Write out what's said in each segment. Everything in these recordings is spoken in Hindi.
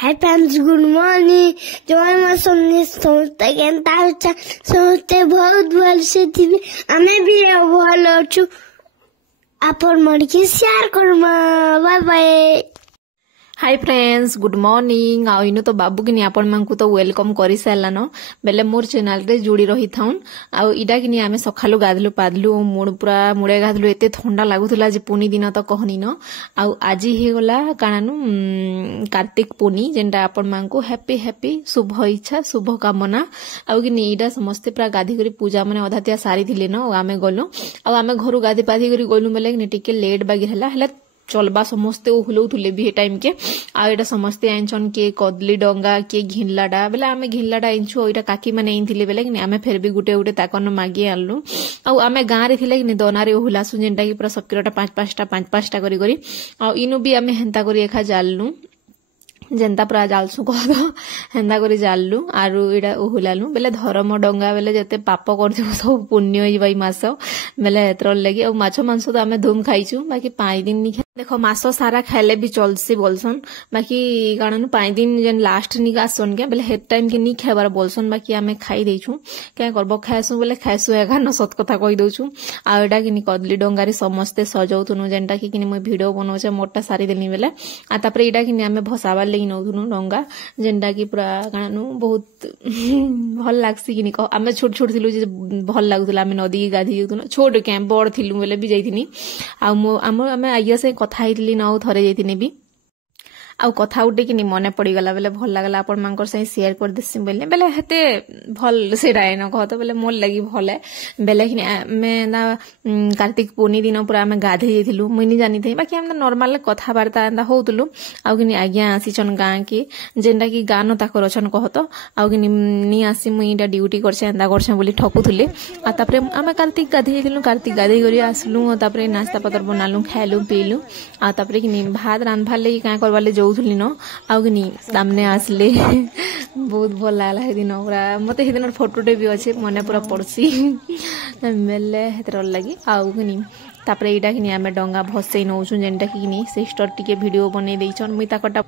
हाय फ्रेंड्स, गुड मॉर्निंग। जय मां सोनी समस्ते केनता अच्छा समस्ते बहुत भल से थी। हमें भी भल अच्छु आपन मन के शेयर करमा। Bye bye. Hi friends, good morning. आ इनु तो बाबू किनी आपण मानकु तो वेलकम करि सारलान बेले मोर चैनल रे जुड़ी रही थाउन। आ इडा किनी आमे सखालु गाधलु पादलु मुड पूरा मुडे गाधलु एते ठंडा लागुथला जे पुनी दिन तो कहनी न। आ आजी हे गला कानानु कार्तिक पुनी जेंटा आपण मानकु हैप्पी हैप्पी शुभ इच्छा शुभ कामना। आ किनी इडा समस्ते पूरा गाधी करी पूजा माने अधातिया सारी थिले न। आमे गलो आ आमे घरु गाधी पाधी करी गलु बेले किनी टिके लेट बागी हला चलबा समस्ते हुलौथुले भी हे टाइम के। आ एटा समस्ते आइछन के कदली डंगा के घिनलाडा बेले आमे घिनलाडा आइछु। एटा काकी माने आइथिले बेले कि आमे फेर भी गुटे गुटे ताकन मागी आनलु। आ आमे गां रे थिले कि दनारे हुलासु जेंटा कि पूरा सकिरटा 5-5टा करी आ इनु भी आमे हेंता करी एखा जाललु जेंता पूरा जालसु कह हेंदा करी जाललु। आरु एटा ओहुलालु बेले धर्म डंगा बेले जते पाप करथिबो सब पुण्य होई मास बेले एतर लगी। आ माछ मांस तो आमे धूम खाइछु बाकी 5 दिन नि देखो मास सारा खाइले भी चलसी बोलसन। बाकी काणनु 5 दिन जेन लास्ट नि गासन के बेले हेड टाइम के नि खाइबार बोलसन। बाकी आमे खाइ देइछु के करबो खाइसु बेले खाइसु एगा न सत कथा कहि दउछु। आ एटा किनि कदली डंगारी समस्ते सजौतुनु जेंटा कि किनि म वीडियो बनौचे मोटा सारी देनी बेले। आ तापर एटा किनि आमे भसाबार लगी नौथुनु डंगा जेंटा कि पूरा काणनु बहुत भल लागसी किनि कह। आमे छोट छोट थिलु जे भल लागुतला आमे नदी गाधी जउतुनु छोट के बड़ थिलु बेले भी जाइथिनी। आ आमे आइया से कथा हितली न थरे जाइथिनी भी आ कथा उठे कि मने पड़ी गला बेले भल लागला आपण मांकर से शेयर कर देसी बेले बेले हेते भल सेडा न कहत बेले मोर लगी भल है बेले कि मैं ना कार्तिक पूर्णी दिन पूरा मैं गाधे जाइथिलु मुई जानी थे। बाकी हम नॉर्मल कथा वार्ता एंदा होतलु। आ कि आज्ञा आसीचन गां के जेंटा कि गानो ताकर अछन कहत आ कि नि आसी मुई इटा ड्यूटी करछे एंदा करछे बोली ठकुथुले। आ तापरे आमे कार्तिक गाधे जाइथिलु कार्तिक गाधे करी आसलु। तापरे नाश्ता पत्र बनालु खाइलु पीलु। आ तापरे कि भात रांधबार लगी का करबाले जोउथुली न। आ कि सामने आसले बहुत भल लागला हे दिन पूरा मते हे दिन फोटोटे भी अच्छे मने पूरा पड़सी बेले हेतर लगी। आउ कि तापरे एटा कि आमे डंगा भसई नौछु जेंटा कि सिस्टर टिके वीडियो बनै दैछन मुई ताकटा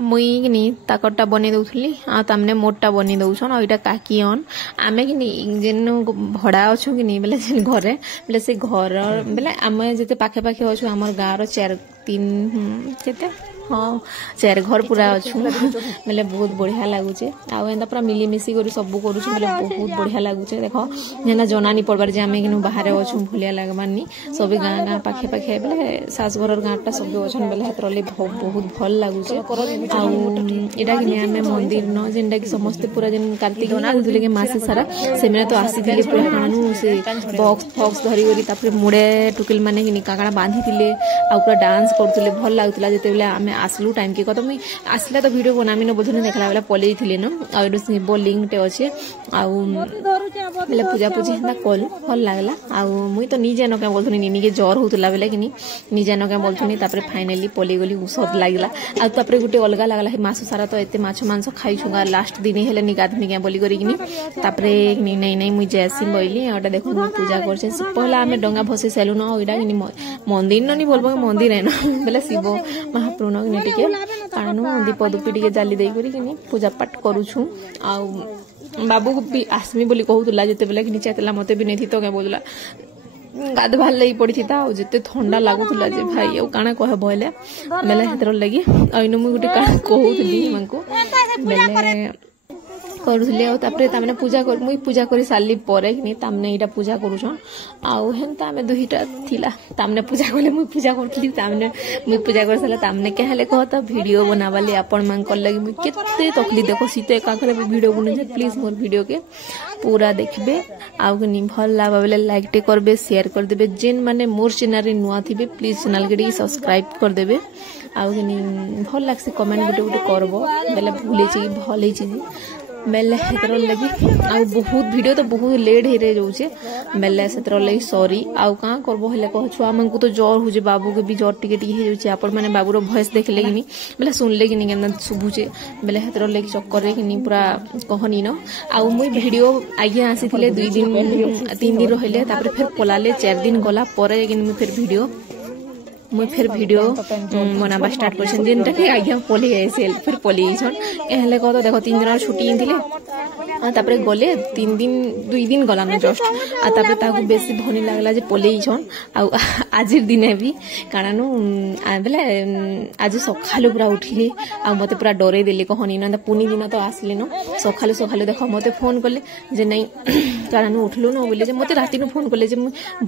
मुई कि ताकटा बनै दउथली। आ तामने मोटा बनै दउछन। आ एटा काकीन आमे कि जेन भड़ा अछु कि बेले जेन घरे बेले से घर बेले आमे जते पाखे पाखे अछु हमर गाँव रो 4-3 केते हाँ 4 घर पूरा अच्छु बेले बहुत बढ़िया लगुचे। आउ एंदा पूरा मिलीमिशी करी सब करूछु बेले बहुत बढ़िया लगुचे। देखो जेना जना नि पड़बार जे आमे किनु बाहर अच्छु भलिया लागबानी सब गाँ गाँ पाखे पाखे बेले सास घरर गाँटा सब अछन बेले हेतरले बहुत भल लगुचे। आउ एटा कि आमे मंदिर न जेंटा कि समस्त पूरा जेन कार्तिक नागुले के मासे सारा से मैंने तो आसीथिले पूरा कानु से बॉक्स धरी करी तापर मुडे टुकिल माने कि काकड़ा बांधी थिले आ पूरा डांस करथुले भल लागुतला। जेते बेले आमे आसलु टाइम के कत मुई आसला तो वीडियो बनामी न बोधने देखला बेला पले थिले न। आ एडो शिवलिंग टे अछि आ बेले पूजा पूजी हना कल भल लागला। आ मुई तो निजे न के बोलथुनी निनी के जर होतला बेले कि निजे न के बोलथुनी। तापर फाइनली पले गली उसद लागला। आ तापर गुटे अलगा लागला हे मास सारा तो एते माछ मांस खाइछुगा लास्ट दिन हेले निगाधनी के बोली करी कि तापर नहीं मुई जैसी बोइली एटा देखो पूजा करछे। पहला आमे डंगा भसे सेलु न ओइडा कि मंदिर ननी बोलबो मंदिर है न बेले शिव महाप्रभु न टिके काणु दीप दुपी टिके जाली दे करी कि पूजा पाठ करूछु। आ बाबू को भी आसमी बोली कहूतला जेते बेले कि चाहतला मते भी नहीं थी तो के बोलला गाधवार लगी पड़ी था जिते ठंडा लगुला जे भाई और काना कह बोले बेले हेतर लगी अइनो मुई गुटे काना कहूतली मानकु बेले करूथले। आ तापरे तामने पूजा कर मुई पूजा करी साली परे कि तामने एटा पूजा करूछन। आउ हेंता आमे दुहिटा थिला तामने पूजा करले मुई पूजा करथली तामने मुई पूजा कर साला तामने कहले कहत वीडियो बनावाले आपण मान कर लगी मुई केते तकली देखो सीते का करे वीडियो बने प्लीज मोर वीडियो के पूरा देखबे। आउ कि भल लागा बेले लाइक टे करबे शेयर कर देबे। जेन माने मोर चैनल रे नुआ थिबे प्लीज चैनल के सब्सक्राइब कर देबे। आउ कि भल लागसे कमेंट गुटे गुटे करबो बेले भूले छी भल हे छी बेले हेतर लगी। आ बहुत वीडियो तो बहुत लेट हे रे जाउछे बेले सेतर लगी सॉरी। आउ का करबो हेले कह छुआ मन को तो जर होजे बाबू के भी जर टिके टिके हे जाउछे। आपण माने बाबू रो वॉइस देखले कि बेले सुनले कि केना सुबुचे बेले हेतर लगी चक्कर रे कि पूरा कहनी न। आउ मुई वीडियो आगे आसीथिले 2 दिन 3 दिन रहले तापर फिर पलाले 4 दिन गला परे कि मुई फिर वीडियो मुई फिर वीडियो बनाबा स्टार्ट करछन जेनटा के आज्ञा पली आइसे फिर पली छन एहले कह तो देखो 3 दिन छुट्टी थिले आ तापरे गले 2 दिन गला न जस्ट आ तापरे ताकू बेसी धनी लागला जे पली छन आ आजिर दिने भी कारण बेले आज सखालु पूरा उठिले आ मते पूरा डरे देले कहनी न पुनी दिन तो आसले न सखालु देखो मते फोन करले जे नहीं कारण उठलु न बोले जे मते राती न फोन करले जे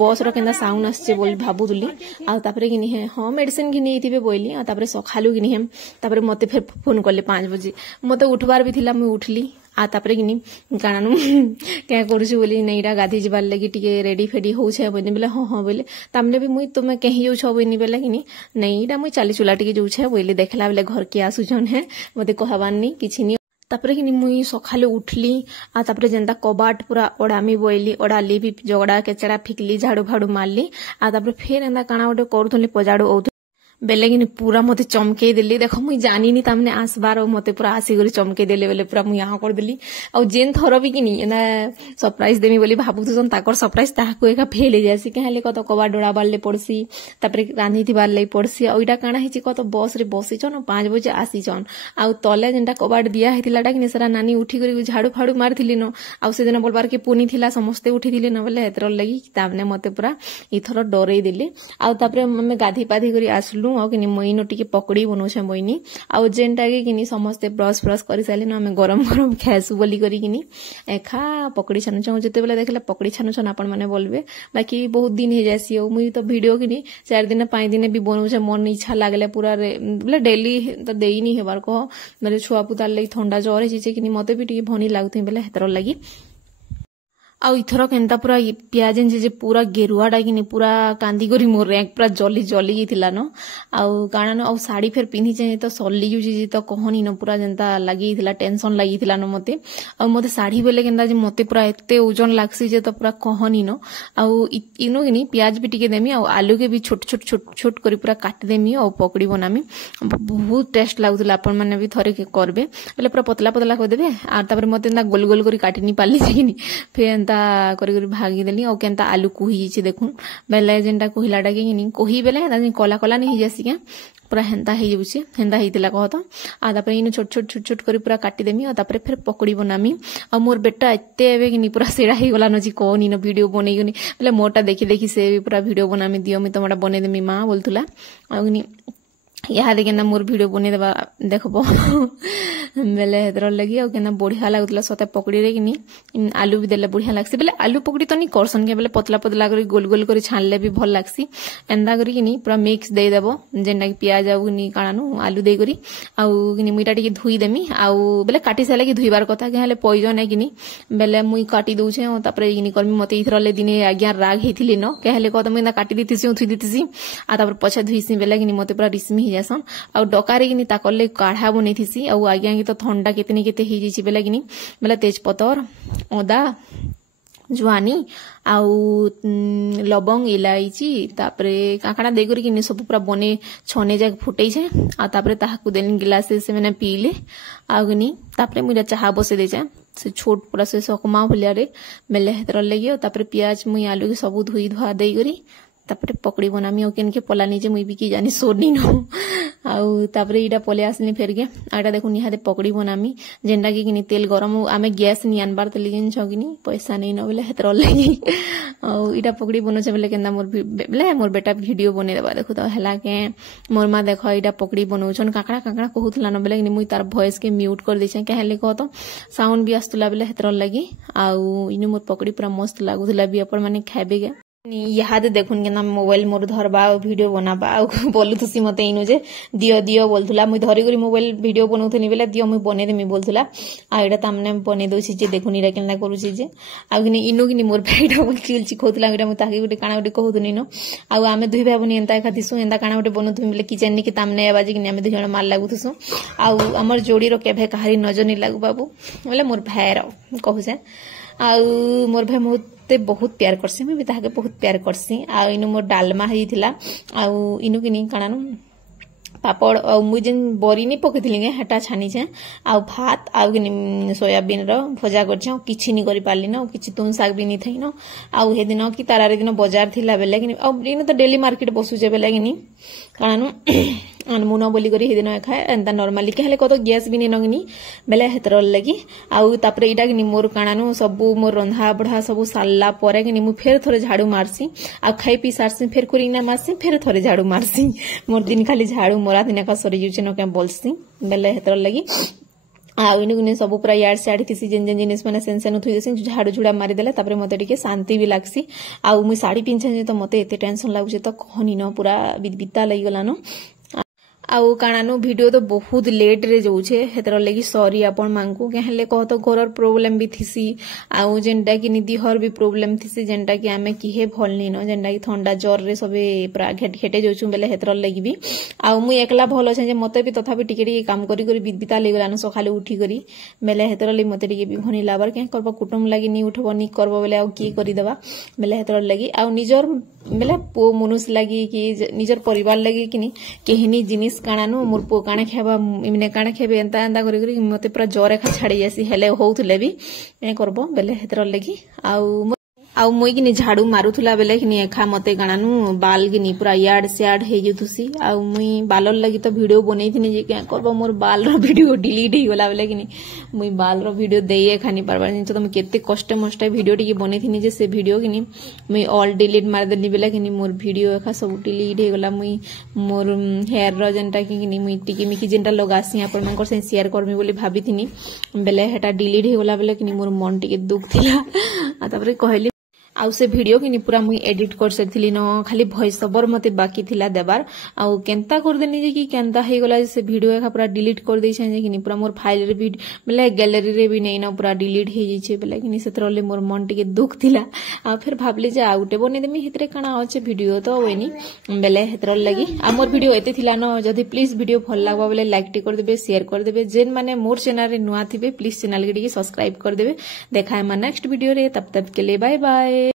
बस रो केना साउंड आछे बोली भाबुदुली आ तापरे किनी है हां मेडिसिन किनी एथिबे बोइली आ तापरे सखालु किनी है तापरे मते फिर फोन करले 5 बजे मते उठबार भी थिला मैं उठली आ तापरे किनी कारण क्या करछु बोली नैरा गाधी जबार लगी टिके रेडी फेडी होछे बोनी बेले हां बोले तामने भी मुई तुमे कहि जाउ छ बोनी बेले किनी नैरा मुई चाली चुला टिके जाउ छ बोली देखला बेले घर के आसु जन है मते कहबान नहीं किछि नहीं तापरे किनी मुई सखाले उठली आ तापरे जेंता कबाट पूरा ओडामी बोइली ओडाली भी जगड़ा केचड़ा फिकली झाड़ू फाड़ू मारली आ तापरे फेर एंदा काना गोटे करूथली पजाड़ू बेले किनी पूरा मते चमके देली देखो मुई जानी नी तामने आसबार मते पूरा आसी गरी चमके देले बेले पूरा मुई यहाँ कर देली आ जेन थरो भी किनी एना सरप्राइज देमी बोली भाबुथुसन ताकर सरप्राइज ताहाको एका फेल हे जासी कहले कत कबा डोड़ा बारले पड़सी तापरे रांधी थिबार लई पड़सी आ ओइडा काना हिची कत बस रे बसी छन 5 बजे आसी छन आ तले जेंटा कबाट दिया हेतिलाटा किनी सारा नानी उठी करी झाड़ू फाड़ू मारथिली न आ से दिन बोलबार के पुनी थिला समस्ते उठी थिले न बोले हेतर लगी तामने मते पूरा इथरो डरै देले आ तापरे ममे गाधी पाधी करी आसलु कि मोइन टिके पकड़ी बनौछे मोइनी आ जेनटा के किनी समस्ते ब्रश फ्रश करि साले न हमें गरम गरम खाएसु बोली करी किनी एखा पकड़ी छानु छ जते बेला देखला पकड़ी छानु छन आपण माने बोलबे बाकी बहुत दिन हे जासी मुई तो वीडियो किनी 4 दिन 5 दिन भी बनौछे मन इच्छा लागले पूरा बोले डेली तो देई नी हेबार को मेरे छुआ पुतार लई ठंडा ज्वर हिचे किनी मते भी टिके भनी लागथि बेले हेतर लगी आ इथर केनता पूरा प्याज जे पूरा गेरुआडा किनी पूरा कांदी करी मोर रैंक पूरा जली जली न आउ कारण आ साड़ी फेर पिन्ही जे तो सल्ली जुजी जे तो कहनी न पूरा जेंता लगी थिला टेंशन लगी थिला न मते आ मते साड़ी बेले केनता जे मते पूरा एते ओजन लागसी जे तो पूरा कहनी न आउ इनो किनी प्याज भी टिके देमी आ आलू के भी छोट छोट करी पूरा काट देमी आ पकड़ी बनामी बहुत टेस्ट लागुतला अपन माने भी थरे के करबे बेले पूरा पतला पतला कर देबे आ तापर मते ना गोल गोल करी काटिनी पाली जेनी फेर करी भागी देली और केनता आलू कुही छी देखुन बेले जेनटा कुहिलाटा के किनी कोही बेले हेता कला कला नहीं जासी के पूरा हेंता हे जाउची हेंता हेतिला कहत आ तापर इन छोट छोट करी पूरा काटी देमी आ तापर फिर पकड़ी बनामी आ मोर बेटा एते एबे किनी पूरा सेड़ा हे गला नजी कोनी न वीडियो बनेगनी बेले मोटा देखि से भी पूरा वीडियो बनामी दियो मी तमडा बने देमी मां बोलतुला आ किनी यहाँ देखे ना मोर वीडियो बने देबा देखबो बेले हेदर लगी और केना बढ़िया लागुतला सते पकड़ी रे किनी आलू भी देले बढ़िया लागसी बेले आलू पकड़ी तो नी करसन के बेले पतला पतला करी गोल गोल करी छानले भी भल लागसी एंदा करी किनी पूरा मिक्स दे देबो जेना कि प्याज आउ नि काणानु आलू दे करी आउ किनी मुइटा टिके धुई देमी आउ बेले काटी साले कि धुईबार कथा के हले पॉइजन है किनी बेले मुई काटी दउछे और तापरे किनी करमी मते इथरले दिने आज्ञा राग हेथिली न के हले कत मुई ना काटी दितिसी थुई दितिसी आ तापर पछे धुईसी बेले किनी मते पूरा रिस्मी ही जासन आउ डकारे किनी ताकले काढ़ा बनै थिसी आउ आज्ञा कि तो ठंडा केतनी केते ही जिछि बेले किनी बेले तेजपत्तर ओदा जुआनी आउ लवंग इलायची तापरे काकड़ा दे करी किनी सब पूरा बने छने जाक फुटै छे आ तापरे ताहाकू देनी गिलास से मैंने पीले आउ किनी तापरे मुइरा चाहा बसे दे छे से छोट पूरा से सकमा भलिया रे बेले हेतर लगी तापरे प्याज मुई आलू के सब धुई धुआ दे करी तापरे पकड़ी बनामी और केनके पलानी जे मुई भी की जानी सोनी न आउ तापरे इडा पले आसनी फेर के आटा देखो निहाते पकड़ी बनामी जेंडा की किनी तेल गरम आमे गैस नि आनबार तेल जिन छगिनी पैसा नहीं न बेले हेतर लगी आउ इडा पकड़ी बनो छे बेले केंदा मोर बेले मोर बेटा वीडियो बने देबा देखो तो हला के मोर मा देखो इडा पकड़ी बनौछन काकड़ा कहूतला न बेले किनी मुई तार वॉइस के म्यूट कर देछे के हले कह तो साउंड भी आस्तुला बेले हेतर लगी आउ इनु मोर पकड़ी पूरा मस्त लागुतला भी अपन माने खाबे के यहाँ देखुन के ना मोबाइल मोर धरबा वीडियो बनाबा बोलुथुसी मते इनु जे दियो दियो बोलथुला मुई धरी करी मोबाइल वीडियो बनौथनी बेले दियो मुई बने देमी बोलथुला आ एटा तामने बने दोछि जे देखुन इरा केना करूछि जे आ किनी इनु किनी मोर भाईटा बोल चिलची खोतला एटा मुई ताके गुटे काना गुटे कहउथनी न आ आमे दुई भाई बनी एंता एका दिसु एंता काना गुटे बनौथमी बेले किचन नि कि तामने आवाज किनी आमे दुई जण मार लागुथुसु आ हमर जोड़ी रो केभे कहारी नजर नि लागु बाबू बोले मोर भाई रो कहू से आ मोर भाई मते बहुत प्यार करसी मैं भी ताके बहुत प्यार करसी आ इनु मोर डालमा हेई थिला आ इनु किनी काणानु पापड़ आ मुई जेन बरी नि पकेथिली गे हेटा छानी छे आ भात आ किनी सोयाबीन रो भजा करछे किछि नि करि पारली न किछि तुन साग भी नि थई न आ हे दिन कि तारारे दिन बाजार थिला बेले किनी आ इनु तो डेली मार्केट बसु जे बेले किनी କାରଣ ମୁନ ବୋଲି କରି ହେଦିନ ଖାଏ ଏନ୍ତା ନର୍ମାଲି କେହେଲେ କତ ଗ୍ୟାସ୍ ବି ନେଇ ନଗିନି ବେଲେ ହେତର ଲାଗି ଆଉ ତାପରେ ଏଇଟା କି ମୋର କାଣାନୁ ସବୁ ମୋର ରନ୍ଧା ବଢା ସବୁ ସାରିଲା ପରେ କି ମୁଁ ଫେର ଥରେ ଝାଡୁ ମାରସି ଆଉ ଖାଇ ପି ସାରସି ଫେର କରିନା ମାରସି ଫେର ଥରେ ଝାଡୁ ମାରସି ମୋର ଦିନ ଖାଲି ଝାଡୁ ମରା ଦିନକା ସରି ଯାଉଛି ନ କେଁ ବୋଲସି ବେଲେ ହେତର ଲାଗି ଆଉ ଇନଗୁନି ସବୁ ପୁରା ଇଆଡ ସିଆଡ ଥିସି ଯେନ୍ ଯେନ୍ ଜିନିଷ ମାନେ ସେନ୍ ସେନ୍ ଥୁଇ ଦେସି ଝାଡୁ ଝୁଡା ମାରିଦେଲେ ତାପରେ ମତେ ଟିକେ ଶାନ୍ତି ବି ଲାଗସି ଆଉ ମୁଇଁ ଶାଢୀ ପିନ୍ଧଛେ ତ ମତେ ଏତେ ଟେନସନ ଲାଗୁଛି ତ कहनी न पूरा बिता लगिगलान आउ काणानु वीडियो तो बहुत लेट रे जाउछे हेतर लगी सॉरी आपण मांगू केहले कह तो घरर प्रॉब्लम भी थिसी आउ जेंटा कि निदी हर भी प्रॉब्लम थिसी जेंटा कि आमे किहे भल नी न जेंटा कि ठंडा ज्वर रे सबे पूरा घेटे जाउछु बेले हेतर लगी भी आउ मु एकला भल छै जे मते भी तथापि टिके टिके काम करी करी बिता लेगलान सखाले उठी करी बेले हेतर लगी मते टिके भी घनी लाबर के करबो कुटुम लागि नी उठबो नी करबो बेले आउ की करी देबा बेले हेतर लगी आउ निजर बेले पो मनुष्य लागि कि निजर परिवार लागि कि केहनी जिनिस काणानु मोर पो काणे खेबा इमने काणे खेबे एंता एंता करी करी मते पूरा जोरे खा छाड़ी जासी हेले होउथले भी ए करबो बेले हेतर लगी आउ मुई कि झाड़ू मारुथुला बेले कि एखा मते काणानु बाल कि पूरा याड सियाड हे जुथुसी आउ मुई बालर लगी तो वीडियो बनै थिनी जे क्या करबो मोर बाल रो वीडियो डिलीट हे गला बेले कि मुई बाल रो वीडियो देए खानी परबार नि तो केते कष्ट मष्ट वीडियो टिके बनै थिनी जे से वीडियो कि मुई ऑल डिलीट मार देली बेले कि मोर वीडियो एखा सब डिलीट हे गला मुई मोर हेयर रो जेंटा कि मुई टिके मिकी जेंटा लगासी आपण मनकर से शेयर करमी बोली भाबी थिनी बेले हेटा डिलीट हे गला बेले कि मोर मन टिके दुख थिला आ तापरे कहली आउ से वीडियो कि पूरा मुई एडिट कर सकथिली न खाली वॉइस ओवर मते बाकी थिला देबार आउ केंता कर देनी जे कि केंता हे गला से वीडियो एखा पूरा डिलीट कर दै छै जे कि पूरा मोर फाइल रे भी बेले गैलरी रे भी नै न पूरा डिलीट हे जे छै बेले कि सेतरले मोर मन टिके दुख थिला आ फिर भाबली जे आउटे बने देमी हितरे काना होचे वीडियो तो होइनी बेले हेतर लगी आ मोर वीडियो एते थिला न जदी प्लीज वीडियो भल लागबा बेले लाइक टी कर देबे शेयर कर देबे जेन माने मोर चैनल रे नुआ थिबे प्लीज चैनल के सब्सक्राइब कर देबे देखाय मा नेक्स्ट वीडियो रे तब तक के लिए बाय बाय।